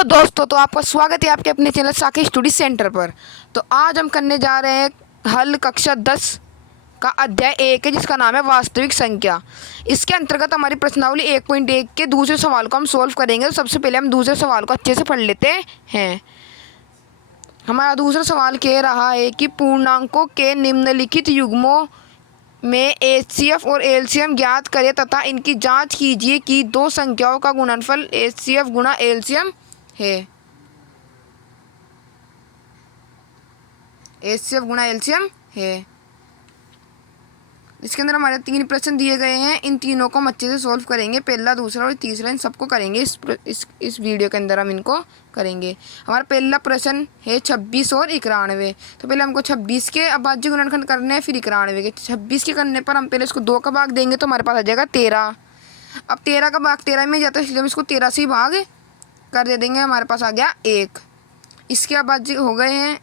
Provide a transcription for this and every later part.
Hello दोस्तों, तो आपका स्वागत है आपके अपने चैनल साकेत स्टडी सेंटर पर। तो आज हम करने जा रहे हैं हल कक्षा 10 का अध्याय 1 है, जिसका नाम है वास्तविक संख्या। इसके अंतर्गत हमारी प्रश्नावली 1.1 के दूसरे सवाल को हम सोल्व करेंगे। तो सबसे पहले हम दूसरे सवाल को अच्छे से पढ़ लेते हैं। हमारा दूसरा सवाल कह रहा है कि पूर्णांकों के निम्नलिखित युग्मों में एचसीएफ और एलसीएम ज्ञात करें तथा इनकी जांच कीजिए कि दो संख्याओं का गुणनफल एचसीएफ गुणा एलसीएम है। एचसीएफ गुणा एलसीएम है। इसके अंदर हमारे 3 प्रश्न दिए गए हैं। इन तीनों को हम अच्छे से सॉल्व करेंगे। पहला, दूसरा और तीसरा, इन सबको करेंगे। इस वीडियो के अंदर हम इनको करेंगे। हमारा पहला प्रश्न है 26 और 91। तो पहले हमको 26 के अभाज्य गुणनखंड करने हैं, फिर 91 के। 26 के करने पर हम पहले इसको 2 का भाग देंगे तो हमारे पास आ जाएगा 13। अब 13 का भाग 13 में जाता है, इसलिए हम इसको 13 से ही भाग कर दे देंगे। हमारे पास आ गया 1। इसके अभाज्य हो गए हैं,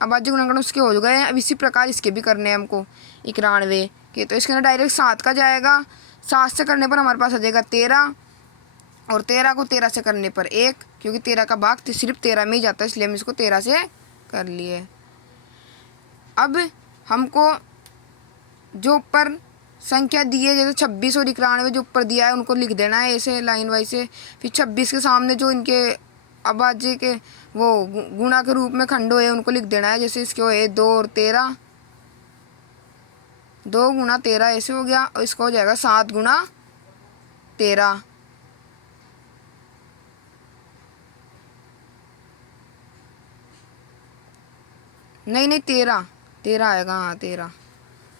अभाज्य गुणनखंड उसके हो गए हैं। अब इसी प्रकार इसके भी करने हैं हमको 91 के। तो इसके अंदर डायरेक्ट 7 का जाएगा। 7 से करने पर हमारे पास आ जाएगा 13, और 13 को 13 से करने पर 1, क्योंकि 13 का भाग सिर्फ 13 में ही जाता है, इसलिए हम इसको 13 से कर लिए। अब हमको जो ऊपर संख्या दी है, जैसे 26 और 91 जो ऊपर दिया है उनको लिख देना है ऐसे लाइन वाइज से। फिर 26 के सामने जो इनके अभाज्य के वो गुणा के रूप में खंडो है उनको लिख देना है। जैसे इसके है 2 और 13, 2 गुणा 13 ऐसे हो गया, और इसका हो जाएगा 7 गुणा 13। नहीं 13 आएगा। हाँ 13,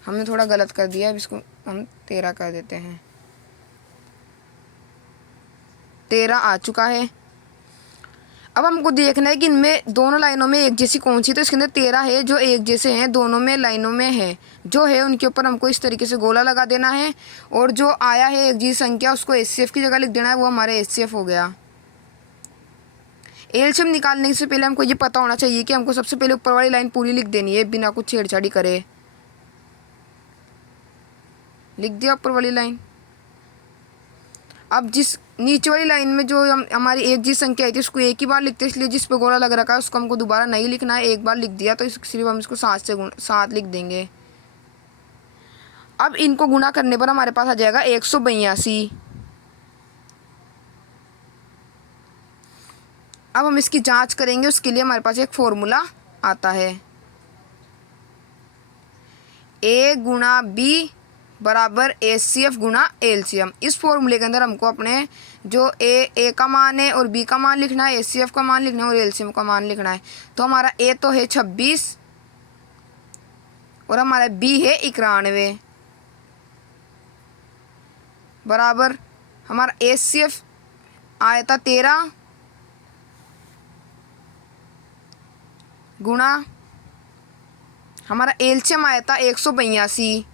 हमने थोड़ा गलत कर दिया। अब इसको हम 13 कर देते हैं। 13 आ चुका है। अब हमको देखना है कि इनमें दोनों लाइनों में एक जैसी कौन सी। तो इसके अंदर 13 है जो एक जैसे हैं, दोनों में लाइनों में है जो है उनके ऊपर हमको इस तरीके से गोला लगा देना है। और जो आया है एक जैसी संख्या उसको एचसीएफ की जगह लिख देना है, वो हमारे एचसीएफ हो गया। एलसीएम निकालने से पहले हमको ये पता होना चाहिए कि हमको सबसे पहले ऊपर वाली लाइन पूरी लिख देनी है बिना कुछ छेड़छाड़ी करे। लिख दिया ऊपर वाली लाइन। अब जिस नीचे वाली लाइन में जो हमारी एक जी संख्या आई थी उसको एक ही बार लिखते हैं, इसलिए जिस पे गोला लग रखा है उसको हमको दोबारा नहीं लिखना है। एक बार लिख दिया तो सिर्फ हम इसको 7 लिख देंगे। अब इनको गुणा करने पर हमारे पास आ जाएगा 182। अब हम इसकी जांच करेंगे, उसके लिए हमारे पास एक फॉर्मूला आता है, ए गुणा बी बराबर एचसीएफ गुणा एलसीएम। इस फॉर्मूले के अंदर हमको अपने जो ए का मान है और बी का मान लिखना है, एचसीएफ का मान लिखना है और एलसीएम का मान लिखना है। तो हमारा ए तो है 26 और हमारा बी है 91 बराबर हमारा एचसीएफ आया था 13 गुणा हमारा एलसीएम आया था 182।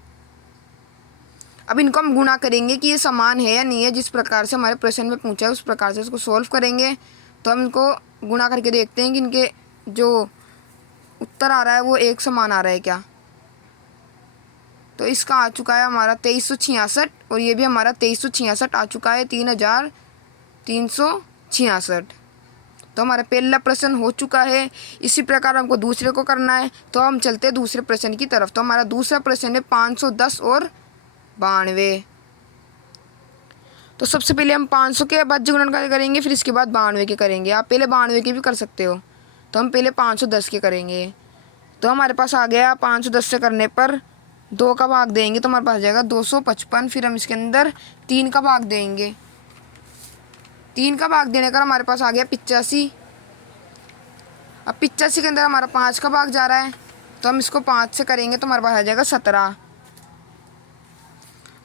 अब इनको हम गुणा करेंगे कि ये समान है या नहीं है। जिस प्रकार से हमारे प्रश्न में पूछा है उस प्रकार से इसको सॉल्व करेंगे। तो हम इनको गुणा करके देखते हैं कि इनके जो उत्तर आ रहा है वो एक समान आ रहा है क्या। तो इसका आ चुका है हमारा 2366, और ये भी हमारा 2366 आ चुका है, 3366। तो हमारा पहला प्रश्न हो चुका है। इसी प्रकार हमको दूसरे को करना है। तो हम चलते हैं दूसरे प्रश्न की तरफ। तो हमारा दूसरा प्रश्न है 510 और 92। तो सबसे पहले हम 500 के अभाज्य गुणनखंड करेंगे, फिर इसके बाद 92 के करेंगे। आप पहले 92 के भी कर सकते हो। तो हम पहले 510 के करेंगे। तो हमारे पास आ गया 510 से करने पर 2 का भाग देंगे तो हमारे पास आ जाएगा 255। फिर हम इसके अंदर 3 का भाग देंगे। 3 का भाग देने का हमारे पास आ गया 85। अब 85 के अंदर हमारा 5 का भाग जा रहा है, तो हम इसको 5 से करेंगे तो हमारे पास आ जाएगा 17।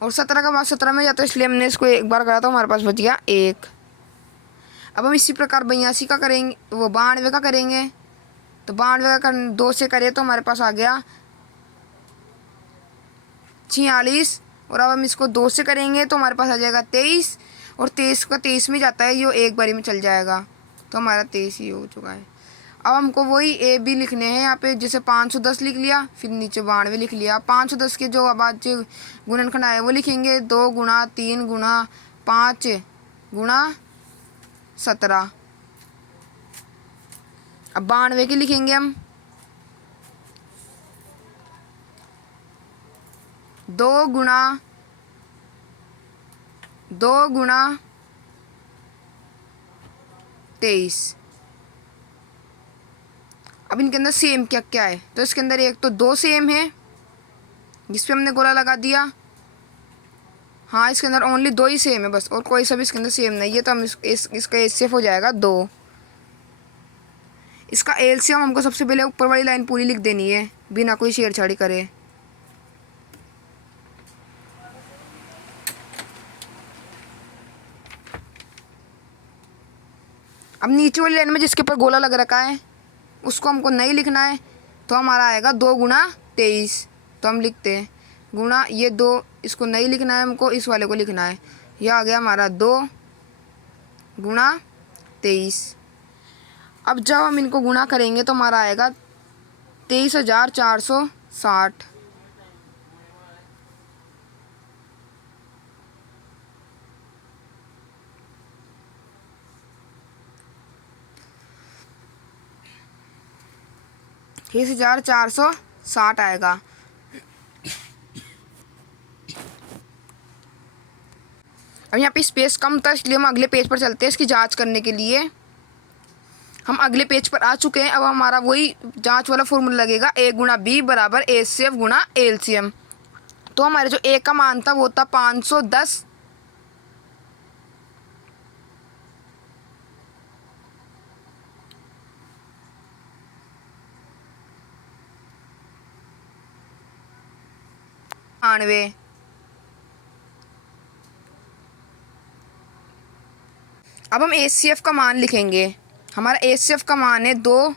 और 17 का भाग 17 में जाता है, इसलिए हमने इसको एक बार करा तो हमारे पास बच गया 1। अब हम इसी प्रकार 82 का करेंगे, वो 92 का करेंगे। तो 92 का 2 से करें तो हमारे पास आ गया 46। और अब हम इसको 2 से करेंगे तो हमारे पास आ जाएगा 23। और 23 का 23 में जाता है, ये एक बारी में चल जाएगा, तो हमारा 23 ही हो चुका है। अब हमको वही ए बी लिखने हैं यहाँ पे। जैसे 510 लिख लिया, फिर नीचे 92 लिख लिया। 510 के जो अभाज्य गुणनखंड आए वो लिखेंगे 2 गुणा 3 गुणा 5 गुणा 17। अब 92 की लिखेंगे हम। 2 गुणा 23। अब इनके अंदर सेम क्या क्या है, तो इसके अंदर एक तो 2 सेम है जिस पे हमने गोला लगा दिया। हाँ, इसके अंदर ओनली 2 ही सेम है बस, और कोई सा भी इसके अंदर सेम नहीं है, तो हम इसका एचसीएफ हो जाएगा 2। इसका एलसीएम हमको सबसे पहले ऊपर वाली लाइन पूरी लिख देनी है बिना कोई छेड़छाड़ी करे। अब नीचे वाली लाइन में जिसके ऊपर गोला लग रखा है उसको हमको नहीं लिखना है, तो हमारा आएगा 2 गुणा 23। तो हम लिखते हैं गुणा ये 2, इसको नहीं लिखना है हमको, इस वाले को लिखना है। यह आ गया हमारा 2 गुणा 23। अब जब हम इनको गुणा करेंगे तो हमारा आएगा 23,460। तेईस हजार 460 आएगा। अब यहाँ पे स्पेस कम था इसलिए हम अगले पेज पर चलते हैं इसकी जांच करने के लिए। हम अगले पेज पर आ चुके हैं। अब हमारा वही जांच वाला फॉर्मूला लगेगा, a गुणा बी बराबर एचसीएफ गुणा एलसीएम। तो हमारे जो a का मान था वो था 510। अब हम एचसीएफ का मान लिखेंगे। हमारा एचसीएफ का मान है 2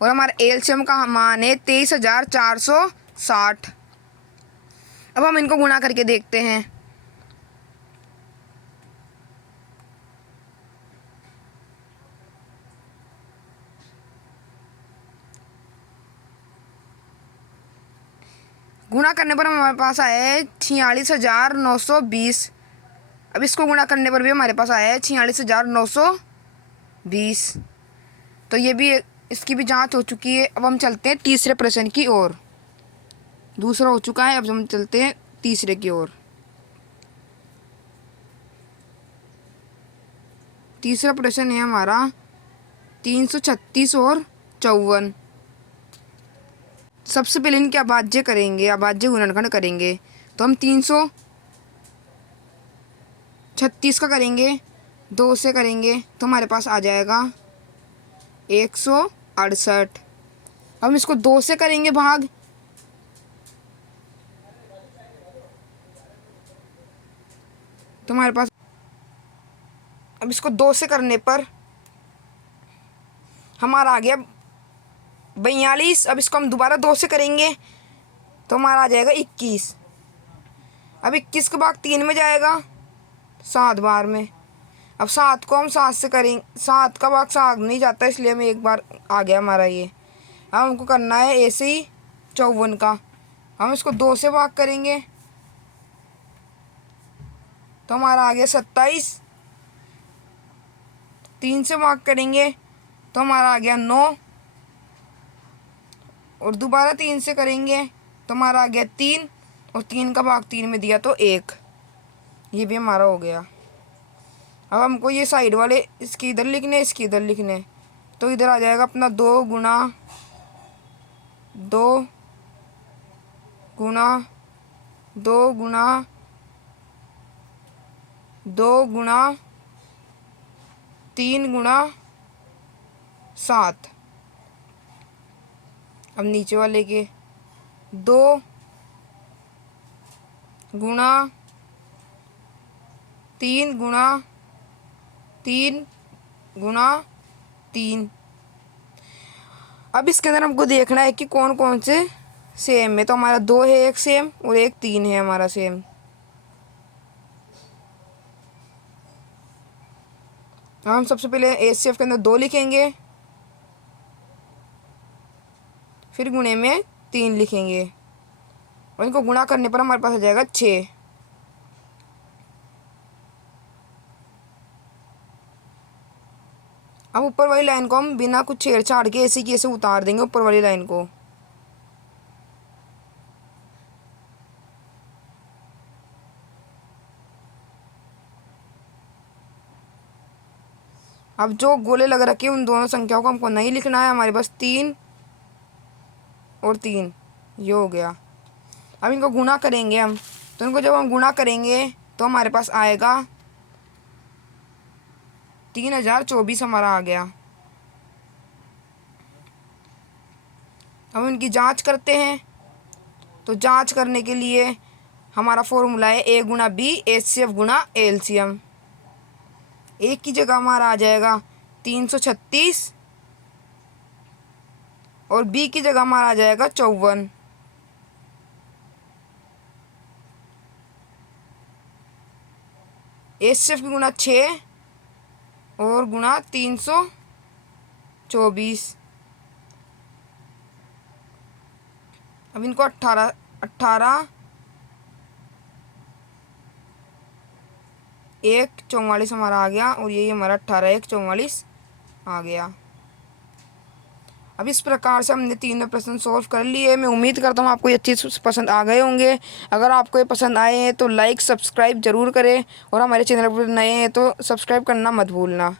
और हमारा एलसीएम का मान है 23,460। अब हम इनको गुणा करके देखते हैं। गुणा करने पर हमारे पास आया है 46,920। अब इसको गुणा करने पर भी हमारे पास आया है 46,920। तो ये भी, इसकी भी जांच हो चुकी है। अब हम चलते हैं तीसरे प्रश्न की ओर। दूसरा हो चुका है, अब हम चलते हैं तीसरे की ओर। तीसरा प्रश्न है हमारा 336 और 54। सबसे पहले इनके अभाज्य करेंगे, अभाज्य गुणनखंड करेंगे। तो हम 336 का करेंगे, 2 से करेंगे तो हमारे पास आ जाएगा 168। हम इसको 2 से करेंगे भाग, तो हमारे पास, अब इसको 2 से करने पर हमारा आ गया 42। अब इसको हम दोबारा 2 से करेंगे तो हमारा आ जाएगा 21। अब 21 का भाग 3 में जाएगा 7 बार में। अब 7 को हम 7 से करेंगे, 7 का भाग 7 नहीं जाता इसलिए हमें एक बार आ गया हमारा ये। अब हमको करना है ऐसे ही 54 का। हम इसको 2 से भाग करेंगे तो हमारा आ गया 27। 3 से भाग करेंगे तो हमारा आ गया 9 और दोबारा 3 से करेंगे तो हमारा आ गया 3 और 3 का भाग 3 में दिया तो 1। ये भी हमारा हो गया। अब हमको ये साइड वाले इसकी इधर लिखने, इसकी इधर लिखने, तो इधर आ जाएगा अपना 2 गुणा 2 गुणा 2 गुणा 2 गुणा 3 गुणा 7। अब नीचे वाले के 2 गुणा 3 गुणा 3 गुणा 3। अब इसके अंदर हमको देखना है कि कौन कौन से सेम है। तो हमारा 2 है एक सेम और एक 3 है हमारा सेम। हम सबसे पहले एचसीएफ के अंदर 2 लिखेंगे, फिर गुणे में 3 लिखेंगे और इनको गुणा करने पर हमारे पास आ जाएगा 6। अब ऊपर वाली लाइन को हम बिना कुछ छेड़छाड़ के ऐसे की ऐसे उतार देंगे ऊपर वाली लाइन को। अब जो गोले लग रखे हैं उन दोनों संख्याओं को हमको नहीं लिखना है, हमारे पास 3 और 3 ये हो गया। अब इनको गुणा करेंगे हम, तो इनको जब हम गुणा करेंगे तो हमारे पास आएगा 3024 हमारा आ गया। अब इनकी जांच करते हैं, तो जांच करने के लिए हमारा फॉर्मूला है a गुणा बी HCF गुणा LCM। ए की जगह हमारा आ जाएगा 336 और बी की जगह हमारा आ जाएगा 54। HCF की गुणा 6 और गुणा 324। अब इनको 18 1 44 हमारा आ गया और यही हमारा 18 1 44 आ गया। अब इस प्रकार से हमने तीनों प्रश्न सॉल्व कर लिए। मैं उम्मीद करता हूँ आपको ये अच्छे पसंद आ गए होंगे। अगर आपको ये पसंद आए हैं तो लाइक सब्सक्राइब ज़रूर करें और हमारे चैनल पर नए हैं तो सब्सक्राइब करना मत भूलना।